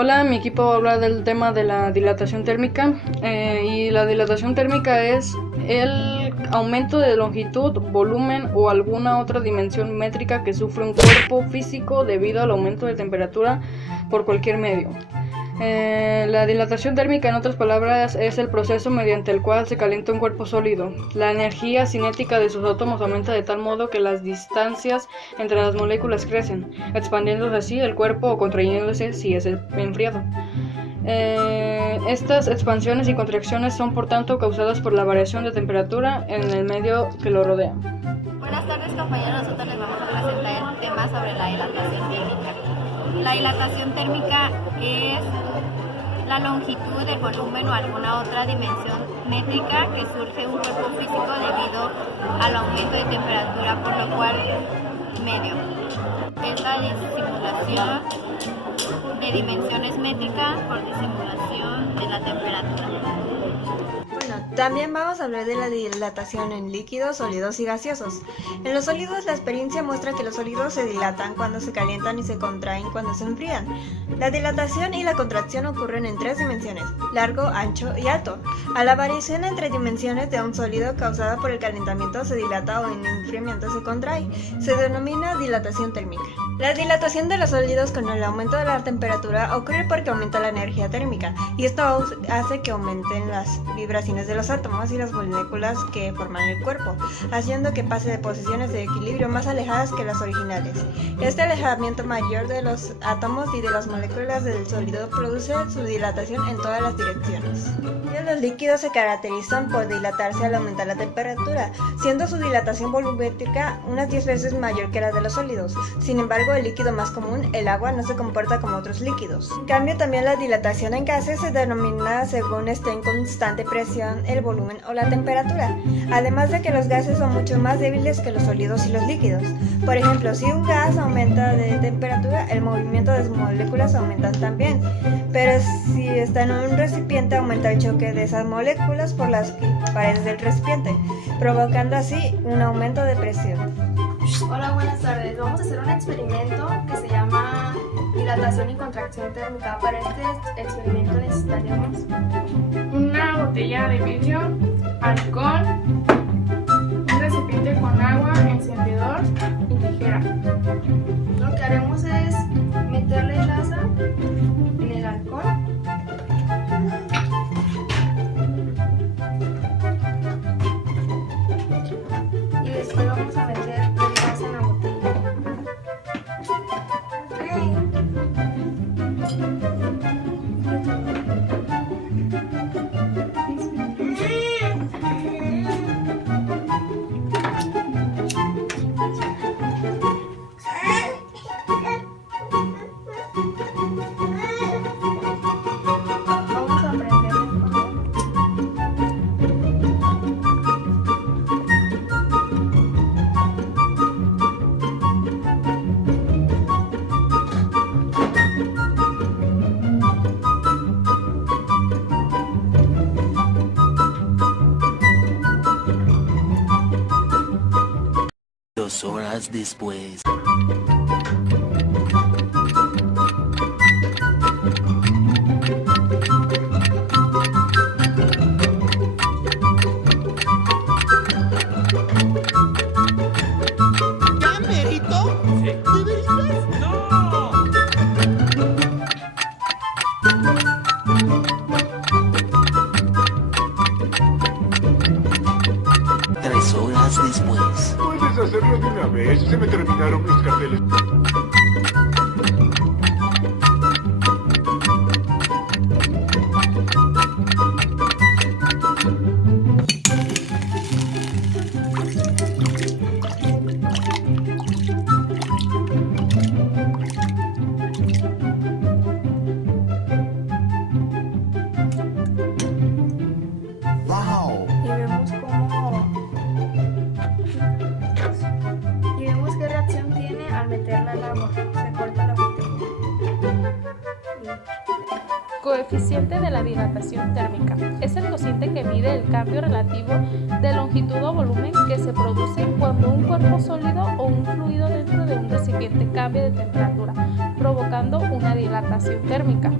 Hola, mi equipo va a hablar del tema de la dilatación térmica y la dilatación térmica es el aumento de longitud, volumen o alguna otra dimensión métrica que sufre un cuerpo físico debido al aumento de temperatura por cualquier medio. La dilatación térmica, en otras palabras, es el proceso mediante el cual se calienta un cuerpo sólido. La energía cinética de sus átomos aumenta de tal modo que las distancias entre las moléculas crecen, expandiéndose así el cuerpo o contrayéndose si es enfriado. Estas expansiones y contracciones son por tanto causadas por la variación de temperatura en el medio que lo rodea. Buenas tardes, compañeros. Nosotros les vamos a presentar el tema sobre la dilatación térmica. La dilatación térmica es la longitud, el volumen o alguna otra dimensión métrica que surge en un cuerpo físico debido al aumento de temperatura, por lo cual medio. Es la disimulación de dimensiones métricas por disimulación de la temperatura. También vamos a hablar de la dilatación en líquidos, sólidos y gaseosos. En los sólidos, la experiencia muestra que los sólidos se dilatan cuando se calientan y se contraen cuando se enfrían. La dilatación y la contracción ocurren en tres dimensiones: largo, ancho y alto. A la variación entre dimensiones de un sólido causada por el calentamiento se dilata o en enfriamiento se contrae. Se denomina dilatación térmica. La dilatación de los sólidos con el aumento de la temperatura ocurre porque aumenta la energía térmica, y esto hace que aumenten las vibraciones de los átomos y las moléculas que forman el cuerpo, haciendo que pase de posiciones de equilibrio más alejadas que las originales. Este alejamiento mayor de los átomos y de las moléculas del sólido produce su dilatación en todas las direcciones. Los líquidos se caracterizan por dilatarse al aumentar la temperatura, siendo su dilatación volumétrica unas 10 veces mayor que la de los sólidos. Sin embargo, el líquido más común, el agua, no se comporta como otros líquidos. En cambio, también la dilatación en gases se denomina según esté en constante presión el volumen o la temperatura, además de que los gases son mucho más débiles que los sólidos y los líquidos. Por ejemplo, si un gas aumenta de temperatura, el movimiento de sus moléculas aumentan también, pero si está en un recipiente aumenta el choque de esas moléculas por las paredes del recipiente, provocando así un aumento de presión. Hola, buenas tardes. Vamos a hacer un experimento que se llama dilatación y contracción térmica. Para este experimento necesitaremos una botella de vidrio, alcohol, un recipiente con agua, encendedor y tijera. Lo que haremos es meterle el asa en el alcohol. Y después vamos a meter el gas en la botella. Vamos a prender el fuego. Dos horas después. ¿Ya merito? ¿De veras? ¡No! 3 horas después. Puedes hacerlo de una vez, se me terminaron los carteles. Y vemos qué reacción tiene al meterla al agua. Se corta la botella. Coeficiente de la dilatación térmica. Es el cociente que mide el cambio relativo de longitud o volumen que se produce cuando un cuerpo sólido o un fluido dentro de un recipiente cambia de temperatura, provocando una dilatación térmica.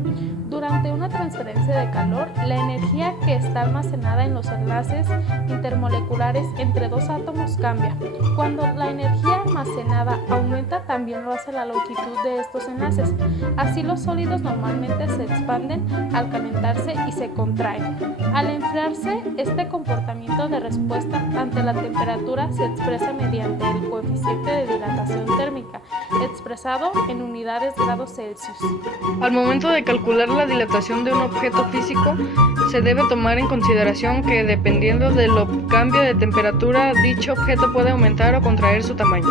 transferencia de calor, la energía que está almacenada en los enlaces intermoleculares entre dos átomos cambia. Cuando la energía almacenada aumenta, también lo hace la longitud de estos enlaces. Así los sólidos normalmente se expanden al calentarse y se contraen. Al enfriarse, este comportamiento de respuesta ante la temperatura se expresa mediante el coeficiente de dilatación térmica, expresado en unidades grados Celsius. Al momento de calcular la dilatación de un objeto físico, se debe tomar en consideración que, dependiendo del cambio de temperatura, dicho objeto puede aumentar o contraer su tamaño.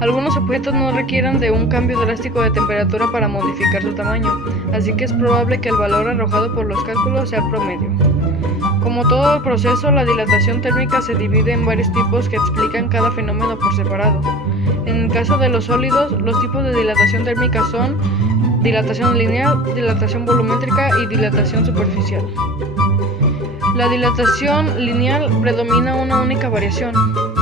Algunos objetos no requieren de un cambio drástico de temperatura para modificar su tamaño, así que es probable que el valor arrojado por los cálculos sea promedio. Como todo proceso, la dilatación térmica se divide en varios tipos que explican cada fenómeno por separado. En el caso de los sólidos, los tipos de dilatación térmica son dilatación lineal, dilatación volumétrica y dilatación superficial. La dilatación lineal predomina una única variación.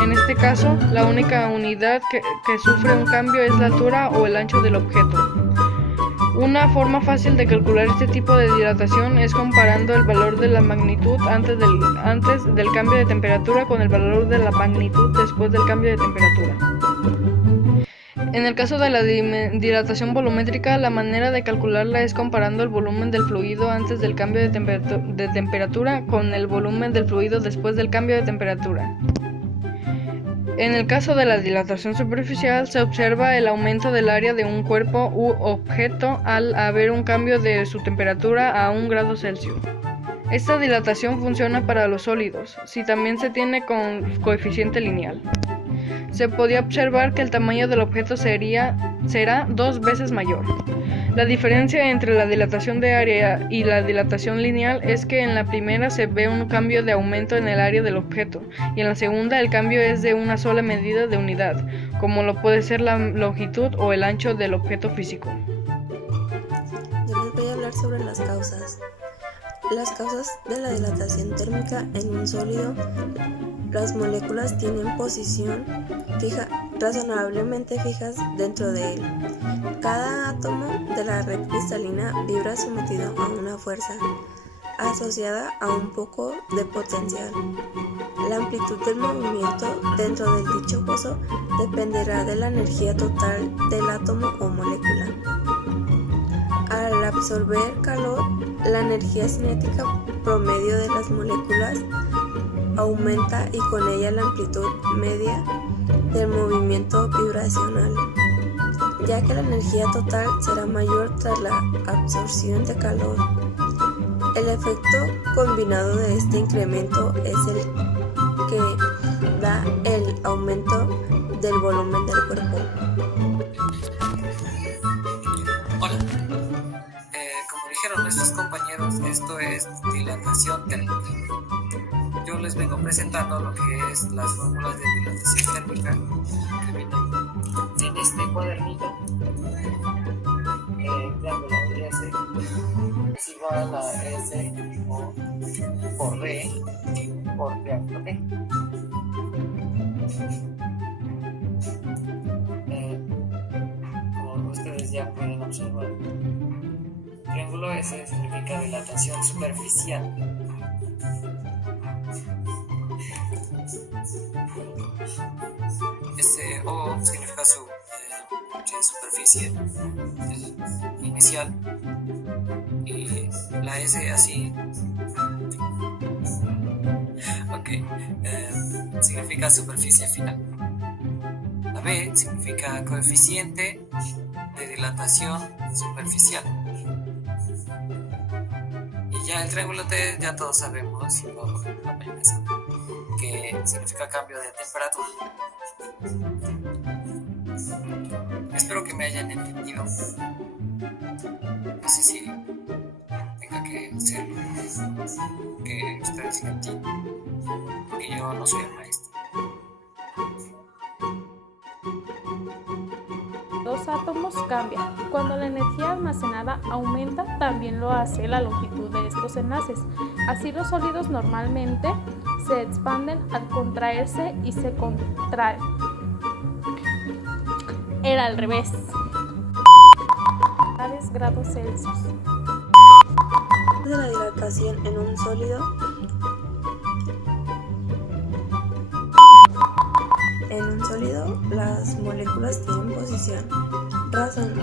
En este caso, la única unidad que sufre un cambio es la altura o el ancho del objeto. Una forma fácil de calcular este tipo de dilatación es comparando el valor de la magnitud antes del cambio de temperatura con el valor de la magnitud después del cambio de temperatura. En el caso de la dilatación volumétrica, la manera de calcularla es comparando el volumen del fluido antes del cambio de temperatura con el volumen del fluido después del cambio de temperatura. En el caso de la dilatación superficial, se observa el aumento del área de un cuerpo u objeto al haber un cambio de su temperatura a 1 grado Celsius. Esta dilatación funciona para los sólidos, si también se tiene con coeficiente lineal. Se podía observar que el tamaño del objeto será 2 veces mayor. La diferencia entre la dilatación de área y la dilatación lineal es que en la primera se ve un cambio de aumento en el área del objeto y en la segunda el cambio es de una sola medida de unidad, como lo puede ser la longitud o el ancho del objeto físico. Yo les voy a hablar sobre las causas. Las causas de la dilatación térmica en un sólido. Las moléculas tienen posición fija, razonablemente fijas dentro de él. Cada átomo de la red cristalina vibra sometido a una fuerza asociada a un poco de potencial. La amplitud del movimiento dentro del dicho pozo dependerá de la energía total del átomo o molécula. Al absorber calor, la energía cinética promedio de las moléculas aumenta y con ella la amplitud media del movimiento vibracional, ya que la energía total será mayor tras la absorción de calor. El efecto combinado de este incremento es el que da el aumento del volumen del cuerpo. Hola, como dijeron nuestros compañeros, esto es dilatación térmica. Yo les vengo presentando lo que es las fórmulas de dilatación térmica que vienen en este cuadernito. Triángulo S es igual a S por D por triángulo T. Como ustedes ya pueden observar, triángulo S significa dilatación superficial. O significa su superficie inicial y la S así. Significa superficie final. La B significa coeficiente de dilatación superficial. Y ya el triángulo T ya todos sabemos, que significa cambio de temperatura. Espero que me hayan entendido. No sé si tenga que ser que ustedes lo entiendan, porque yo no soy el maestro. Dos átomos cambian. Cuando la energía almacenada aumenta, también lo hace la longitud de estos enlaces. Así los sólidos normalmente se expanden al contraerse y se contraen. Era al revés. Grados Celsius. de la dilatación en un sólido. En un sólido, las moléculas tienen posición. Razón.